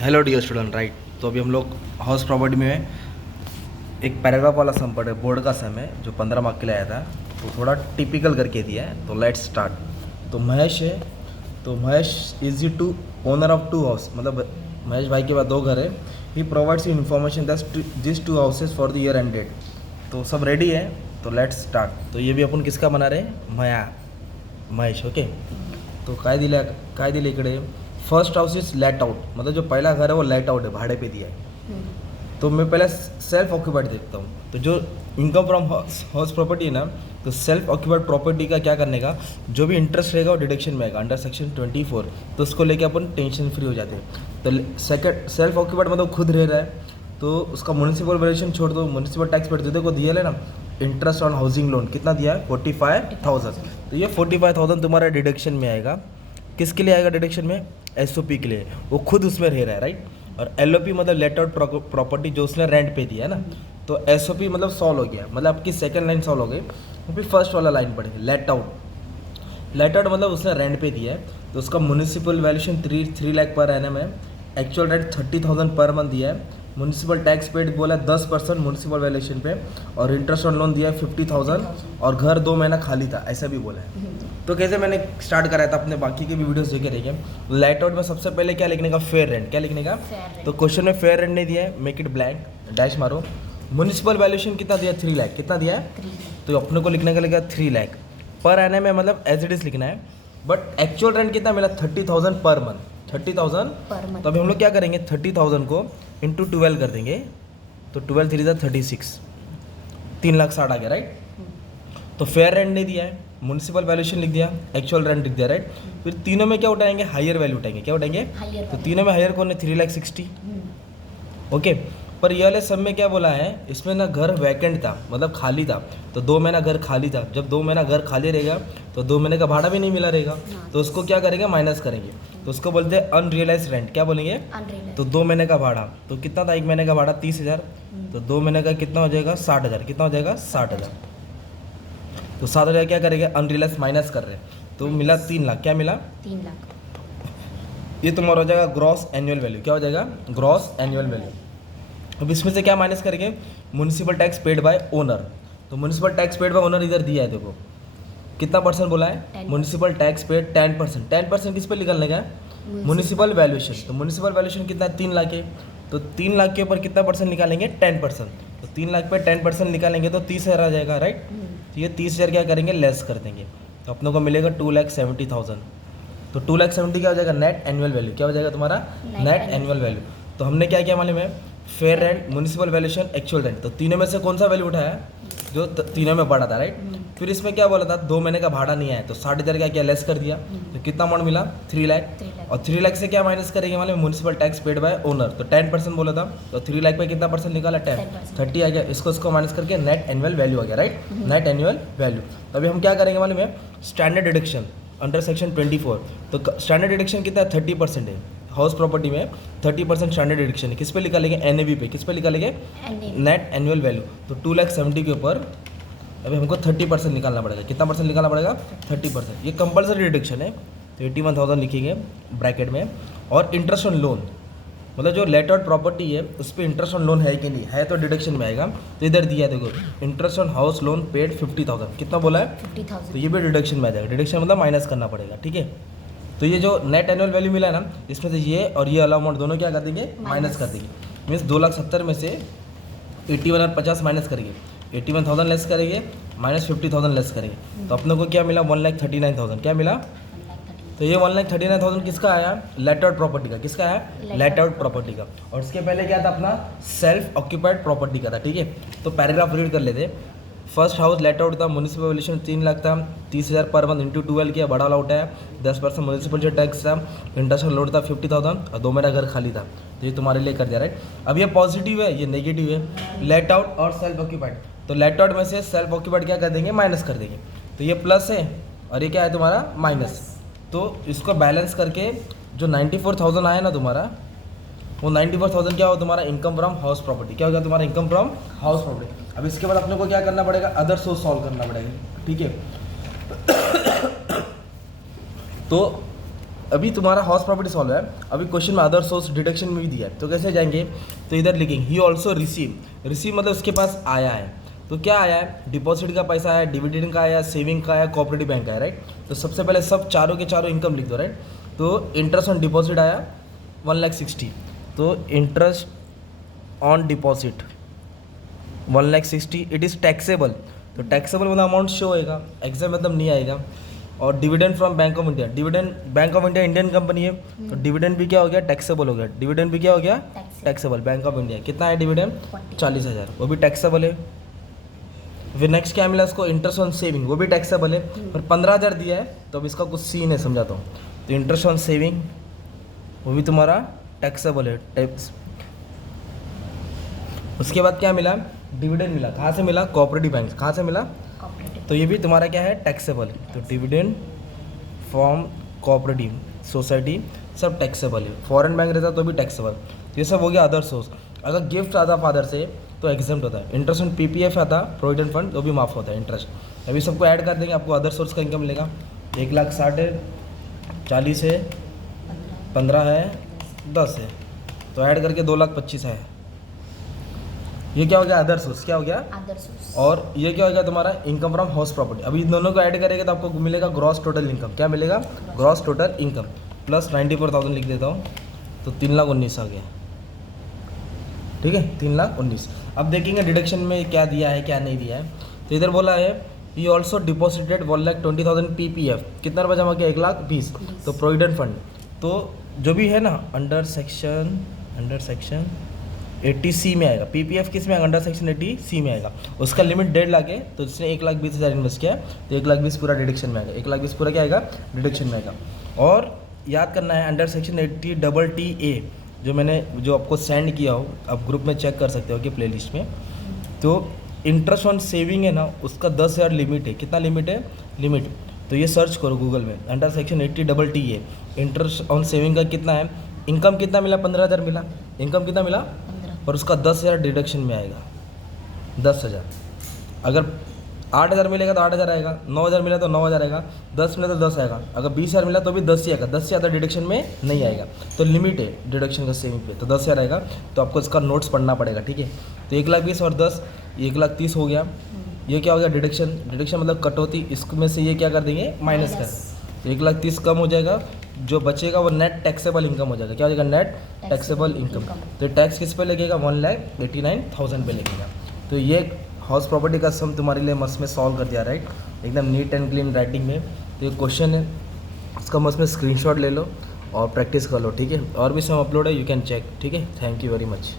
Hello dear student right. तो अभी हम लोग हाउस प्रॉपर्टी में एक पैराग्राफ वाला सम पढ़े, बोर्ड का सम है जो 15 मार्क के लिए आया था। तो थोड़ा टिपिकल करके दिया है, तो लेट्स स्टार्ट। तो महेश है, तो Mahesh is to owner of two house, मतलब महेश भाई के पास 2 घर है। He provides you information that this 2 houses for the year end date. तो सब रेडी है, तो लेट्स स्टार्ट। तो ये भी अपन किसका बना रहे हैं, महेश। ओके, तो काय दिले इकडे first house is let out, मतलब जो पहला घर है वो लेट आउट है, भाड़े पे दिया है। तो मैं पहले सेल्फ ऑक्यूपाइड देखता हूँ। तो जो इनकम फ्रॉम हाउस प्रॉपर्टी है ना, तो सेल्फ ऑक्यूपाइड प्रॉपर्टी का क्या करने का, जो भी इंटरेस्ट रहेगा वो डिडक्शन में आएगा अंडर सेक्शन 24। तो उसको लेके अपन टेंशन फ्री हो जाते हैं। तो सेकंड सेल्फ ऑक्यूपाइड मतलब खुद रह रहा है, तो उसका म्यूनिसिपल वैल्यूएशन छोड़ दो, म्यूनिसिपल टैक्स पेड दे को दिया है ना। इंटरेस्ट ऑन हाउसिंग लोन कितना दिया है 45,000। तो ये 45,000 तुम्हारा डिडक्शन में आएगा। किसके लिए आएगा डिडक्शन में, एसओपी के लिए, वो खुद उसमें रह रहा है राइट। और एलओपी मतलब लेट आउट प्रॉपर्टी, जो उसने रेंट पे दिया है ना। तो एसओपी मतलब सॉल्व हो गया, मतलब आपकी सेकंड लाइन सॉल्व हो गई। तो फिर फर्स्ट वाला लाइन पढ़ेंगे, लेट आउट मतलब उसने रेंट पे दिया है, तो उसका municipal valuation 3 lakh per annum है। एक्चुअल रेंट 30,000 पर मंथ दिया है। म्यूनिसिपल टैक्स पेड बोला 10% म्यूनिसिपल वैल्यूएशन पे, और इंटरेस्ट ऑन लोन दिया है 50,000, और घर 2 महीना खाली था, ऐसा भी बोला है। तो कैसे मैंने स्टार्ट कराया था, अपने बाकी के भी वीडियोस देखे रहेंगे। लेट आउट में सबसे पहले क्या लिखने का, फेयर रेंट। क्या लिखने का, तो क्वेश्चन में फेयर रेंट नहीं दिया है, मेक इट ब्लैंक, डैश मारो। म्यूनिसिपल वैल्यूएशन कितना दिया, 3 लाख। कितना दिया है, तो अपने को लिखने का लगेगा 3 लाख पर एनम में, मतलब एज इट इज लिखना है। बट एक्चुअल रेंट कितना मिला, 30,000 पर मंथ, 30,000 पर मंथ। तो अभी हम लोग क्या करेंगे, 30,000 को इंटू 12 कर देंगे, तो 12 3 36, 3,60,000 आ गया राइट। तो फेयर रेंट नहीं दिया है, म्यूनिसिपल वैल्यूएशन लिख दिया, एक्चुअल रेंट लिख दिया राइट। फिर तीनों में क्या उठाएंगे, हायर वैल्यू उठाएंगे। क्या उठाएंगे, तो तीनों में हायर कौन है, 3,60,000। ओके, पर ये वाले सब में क्या बोला है, इसमें ना घर वैकेंट था, मतलब खाली था। तो 2 महीना घर खाली था, जब 2 महीना घर खाली रहेगा तो 2 महीने का भाड़ा भी नहीं मिला रहेगा। तो उसको क्या करेंगे, माइनस करेंगे। तो उसको बोलते हैं अनरियलाइज रेंट। क्या बोलेंगे, तो 2 महीने का भाड़ा, तो कितना था, 1 महीने का भाड़ा 30,000, तो 2 महीने का कितना हो जाएगा, 60,000। कितना हो जाएगा, 60,000। तो 7,000 क्या करेंगे, अनरियलाइज माइनस कर रहे हैं, तो मिला 3 लाख। क्या मिला, 3 लाख। ये तुम्हारा हो जाएगा ग्रॉस एनुअल वैल्यू। क्या हो जाएगा, ग्रॉस एनुअल वैल्यू। अब इसमें से क्या माइनस करेंगे, municipal tax paid by owner. तो municipal tax paid by owner इधर दिया है, देखो कितना परसेंट बोला है, म्यूनिसिपल टैक्स पेड 10%। 10% किस पे निकालने का है, म्यूनिसिपल वैल्यूएशन। तो म्यूनिसिपल वैल्यूएशन कितना है, 3 लाख है। तो 3 लाख के ऊपर कितना परसेंट निकालेंगे, 10%। तो 3 लाख पे 10% निकालेंगे तो 30,000 आ जाएगा राइट। तो ये 30,000 क्या करेंगे, लेस कर देंगे, तो अपनों को मिलेगा 2,70,000। तो 2,70,000 क्या हो जाएगा, नेट एनुअल वैल्यू। क्या हो जाएगा तुम्हारा, नेट एनुअल वैल्यू। तो हमने क्या किया मालूम है, fair rent, municipal valuation, actual rent. तो तीनों में से कौन सा वैल्यू उठाया, जो तीनों में बड़ा था राइट। फिर इसमें क्या बोला था, 2 महीने का भाड़ा नहीं आया, तो 60,000 क्या किया, लेस कर दिया। तो कितना अमाउंट मिला, 3 लाख। और 3 लाख से क्या माइनस करेंगे, मतलब municipal tax paid by owner. तो 10% बोला था, तो 3 लाख पे कितना परसेंट निकाला, 30 आ गया। इसको माइनस करके नेट एनुअल वैल्यू आ गया राइट, नेट एनुअल वैल्यू। तो अभी हम क्या करेंगे मालूम है, स्टैंडर्ड डिडक्शन अंडर सेक्शन 24। तो स्टैंडर्ड डिडक्शन कितना है, 30% है। हाउस प्रॉपर्टी में 30% स्टैंडर्ड डिडक्शन है। किस पे निकालेंगे, एनएवी पे। किस पे निकालेंगे, नेट एनुअल वैल्यू। तो 2,70,000 के ऊपर अभी हमको 30% निकालना पड़ेगा। कितना परसेंट निकालना पड़ेगा, 30%। ये कंपलसरी डिडक्शन है, तो 81,000 लिखेंगे ब्रैकेट में। और इंटरेस्ट ऑन लोन, मतलब जो लेट आउट प्रॉपर्टी है उस पर इंटरेस्ट ऑन लोन है कि नहीं है, तो डिडक्शन में आएगा। तो इधर दिया है देखो, interest on house loan paid 50,000। कितना बोला है, 50,000। तो ये भी डिडक्शन में आ जाएगा। डिडक्शन मतलब माइनस करना पड़ेगा, ठीक है। तो ये जो नेट एनुअल वैल्यू मिला है ना, इसमें से ये और ये वाला अमाउंट दोनों क्या कर देंगे, माइनस कर देंगे। मीन्स 2,70,000 में से 81 और 50 माइनस करेंगे, 81,000 लेस करेंगे, माइनस 50,000 लेस करेंगे। तो अपने को क्या मिला, 1,39,000। क्या मिला, तो ये 1,39,000 किसका आया, लेट आउट प्रॉपर्टी का। किसका आया, लेट आउट प्रॉपर्टी का। और इसके पहले क्या था, अपना सेल्फ ऑक्यूपाइड प्रॉपर्टी का था, ठीक है। तो पैराग्राफ रीड कर लेते। फर्स्ट हाउस लेट आउट था, म्यूनिसिपल वैल्यूएशन 3 लाख था, 30,000 पर मंथ इंटू 12 किया, बड़ा वाला उठाया, 10% म्यूनिसिपल जो टैक्स था, इंटरेस्ट लोड था 50,000, और 2 महीना घर खाली था। तो ये तुम्हारे लिए कर दिया राइट। अब ये पॉजिटिव है, ये नेगेटिव है, लेट आउट और सेल्फ ऑक्यूपाइड। तो लेट आउट में से सेल्फ ऑक्यूपाइड क्या कर देंगे, माइनस कर देंगे। तो ये प्लस है और ये क्या है तुम्हारा, माइनस। तो इसको बैलेंस करके जो 94,000 आया ना तुम्हारा, वो 94,000 क्या हो तुम्हारा, इनकम फ्रॉम हाउस प्रॉपर्टी। क्या हो गया तुम्हारा, इनकम फ्रॉम हाउस प्रॉपर्टी। अब इसके बाद अपने को क्या करना पड़ेगा, अदर सोर्स सॉल्व करना पड़ेगा, ठीक है। तो अभी तुम्हारा हाउस प्रॉपर्टी सॉल्व है, अभी क्वेश्चन में अदर सोर्स डिडक्शन में भी दिया है, तो कैसे जाएंगे, तो इधर लिखेंगे ही ऑल्सो रिसीव मतलब उसके पास आया है, तो क्या आया है, डिपॉजिट का पैसा आया, डिविडेंड का आया, सेविंग का आया, कोऑपरेटिव बैंक का है, राइट। तो सबसे पहले सब चारों के चारों इनकम लिख दो, राइट। तो इंटरेस्ट ऑन डिपॉजिट आया 1,60,000, तो interest on deposit 1,60,000 it is taxable, तो टैक्सेबल मतलब अमाउंट शो होएगा, एग्जाम मतलब नहीं आएगा। और dividend from bank of India, dividend bank of India Indian company है, तो डिविडेंड भी क्या हो गया, टैक्सेबल हो गया, डिविडेंड भी क्या हो गया, टैक्सेबल। बैंक ऑफ इंडिया कितना है डिविडेंड, 40,000, वो भी टैक्सेबल है। फिर नेक्स्ट क्या मिला उसको, इंटरेस्ट ऑन सेविंग, वो भी टैक्सेबल है, पर 15,000 दिया है, तो अब इसका कुछ सीन है, समझाता हूँ। तो इंटरेस्ट ऑन सेविंग वो भी तुम्हारा टैक्सेबल है, टैक्स। उसके बाद क्या मिला, डिविडेंड मिला, कहाँ से मिला, कोऑपरेटिव बैंक, कहाँ से मिला, तो ये भी तुम्हारा क्या है, टैक्सेबल। तो डिविडेंड फ्रॉम कोऑपरेटिव सोसाइटी सब टैक्सेबल है, फॉरेन बैंक रहता तो भी टैक्सेबल। ये सब हो गया अदर सोर्स। अगर गिफ्ट आता फादर से तो एग्जाम्प्ट होता है, इंटरेस्ट ऑन पीपीएफ आता प्रोविडेंट फंड तो भी माफ़ होता है इंटरेस्ट। अभी सबको ऐड कर देंगे, आपको अदर सोर्स का इनकम मिलेगा। 1,60,000 है, 40 है, 15 है, 10 है, तो ऐड करके 2,25,000 है। ये क्या हो गया, अदर सोर्स, क्या हो गया, अदर सोर्स। और ये क्या हो गया तुम्हारा, इनकम फ्रॉम हाउस प्रॉपर्टी। अभी इन दोनों को ऐड करेंगे तो आपको मिलेगा ग्रॉस टोटल इनकम, क्या मिलेगा, ग्रॉस टोटल इनकम प्लस 94,000 लिख देता हूँ, तो 3,19,000 आ गया, ठीक है, 3,19,000। अब देखेंगे डिडक्शन में क्या दिया है क्या नहीं दिया है। तो इधर बोला है ही ऑल्सो डिपॉजिटेड 1,20,000 पीपीएफ, कितना रुपये जमा किया, 1,20,000, तो प्रोविडेंट फंड, तो जो भी है ना अंडर सेक्शन 80C में आएगा, पीपीएफ किस में आएगा, अंडर सेक्शन 80C में आएगा। उसका लिमिट 1.5 लाख है, तो जिसने 1,20,000 इन्वेस्ट किया तो 1,20,000 पूरा डिडक्शन में आएगा, 1,20,000 पूरा क्या आएगा, डिडक्शन में आएगा। और याद करना है अंडर सेक्शन 80AA जो आपको सेंड किया हो, आप ग्रुप में चेक कर सकते हो कि प्लेलिस्ट में, तो इंटरेस्ट ऑन सेविंग है ना उसका 10,000 लिमिट है, कितना लिमिट है, लिमिट, तो ये सर्च करो गूगल में, under section 80AA interest on saving का कितना है, इनकम कितना मिला, 15,000 मिला, इनकम कितना मिला, और उसका 10,000 डिडक्शन में आएगा, 10,000। अगर 8,000 मिलेगा तो 8,000 आएगा, 9,000 मिला तो 9,000 आएगा, 10 मिला तो 10 आएगा, अगर 20,000 मिला तो भी 10 ही आएगा, 10 से ज़्यादा डिडक्शन में नहीं आएगा। तो लिमिट है डिडक्शन का सेविंग पे, तो 10,000 आएगा, तो आपको इसका नोट्स पढ़ना पड़ेगा, ठीक है। तो 1,20,000 और 10 1,30,000 हो गया। ये क्या हो गया, डिडक्शन, डिडक्शन मतलब कटौती, इसमें से ये क्या कर देंगे, माइनस कर, 1,30,000 कम हो जाएगा, जो बचेगा वो नेट टैक्सेबल इनकम हो जाएगा, क्या हो जाएगा, नेट टैक्सेबल इनकम। तो टैक्स किस पे लगेगा, 1,89,000 पे लगेगा। तो ये हाउस प्रॉपर्टी का सम तुम्हारे लिए मस्त में सॉल्व कर दिया, राइट, एकदम नीट एंड क्लीन राइटिंग में। तो ये क्वेश्चन है, उसका मस्त में स्क्रीनशॉट ले लो और प्रैक्टिस कर लो, ठीक है। और भी सम अपलोड है, यू कैन चेक, ठीक है। Thank you very much.